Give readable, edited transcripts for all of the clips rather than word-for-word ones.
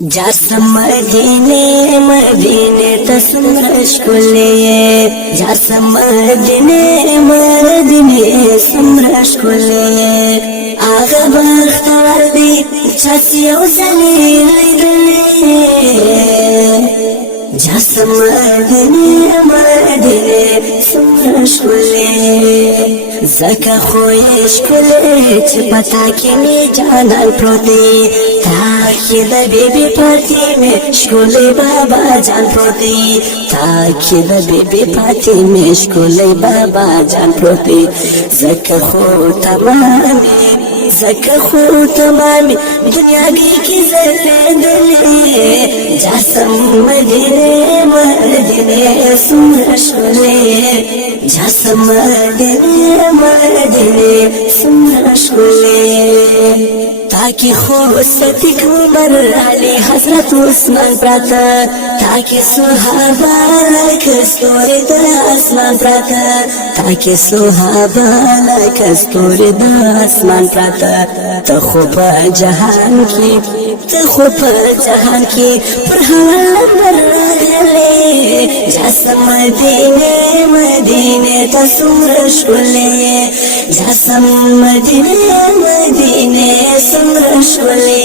जासम मदीने मदीने तसमर शुले जासम मदीने मदीने समर शुले आगा बख्तर दी छसियो सलीले जासम मदीने मदीने summer शुले zaka khoyish kule chpata ke me janan proti taaki da bibi pati me shkule baba jan proti taaki da bibi pati me shkule baba jan proti zaka kho tamami dunya ki zalendale jasam madine madine sumra shule jasam madine मदीने summer शुले ताकि खुसतिक उमर अली हजरत उस्मान प्राता ताकि सुहाबा कस्तूरी the आसमान प्राता ताकि सुहाबा कस्तूरी the आसमान प्राता तखुब जहान की पर हवाला गले जासम मदीने मदीने तसमर शुले जासम मदीने मदीने समर शुले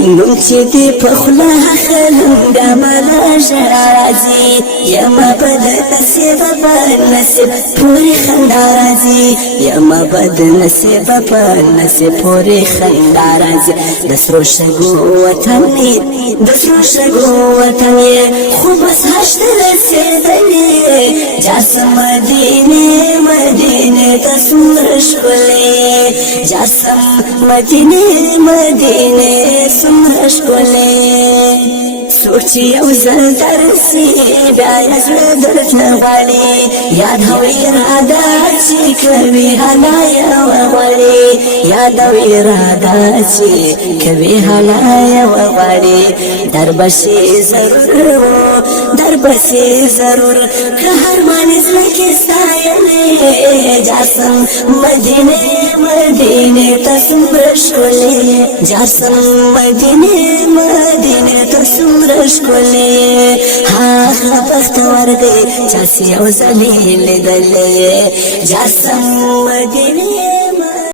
नमची दी पखला खलम गमला जराजी यमा बद नसीब नसीब पूरी खंडाराजी यमा बद नसीब पूरी खंडाराजी दसरो शगो वतनी खुबस हश्तर से दले जासम मदीने मदीने तसमर शुले जासम मदीने मदीने समर शुले सोची उजल दरसी ब्याज दर्द वाली याद हो इरादा ची कभी हलाया वाली याद हो इरादा ची कभी हलाया वाली दरबशी जरूर कहर मानिस लगे सायने जासम मदीने मदीने तसमर शुले जासम मदीने मदीने तसमर शुले हाँ बख्तवर दे चासी औ जलील दले जासम मदीने